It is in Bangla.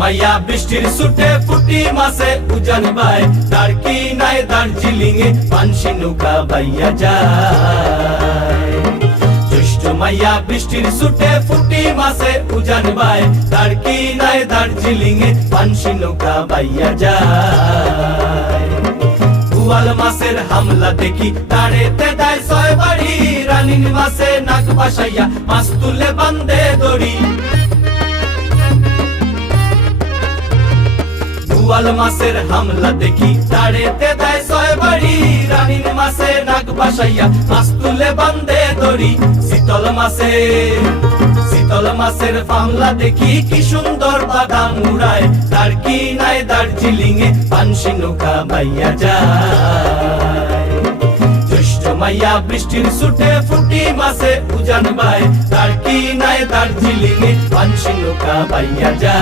মাইয়া বৃষ্টির সুটে ফুটি মাসে উজান বাই দারকি নাই দার্জিলিং এ পানসি নৌকা বাইয়া যায় জ্যৈষ্ঠ মাইয়া বৃষ্টির সুটে ফুটি মাসে উজান বাই দারকি নাই দার্জিলিং এ পানসি নৌকা বাইয়া যায় বুয়াল মাসের হামলা দেখি তাড়েতে দেয় ছয় বাড়ি রানীর মাসে নাক বাসাইয়া মাছ তুলে বান্ধে দড়ি বুয়াল মাসের হামলা দেখি তাড়েতে দেয় ছয় বাড়ি রানীর মাসে নাক বাসাইয়া মাছ তুলে বান্ধে দড়ি শীতল মাসের ফামলা দেখি কি সুন্দর বাদাম উড়ায় দারকি নাই দার্জিলিং এ পানসি নৌকা বাইয়া যায় জ্যৈষ্ঠ মাইয়া বৃষ্টির সুটে ফুটি মাসে উজান বাই দারকি নাই দার্জিলিং এ পানসি নৌকা বাইয়া যায়।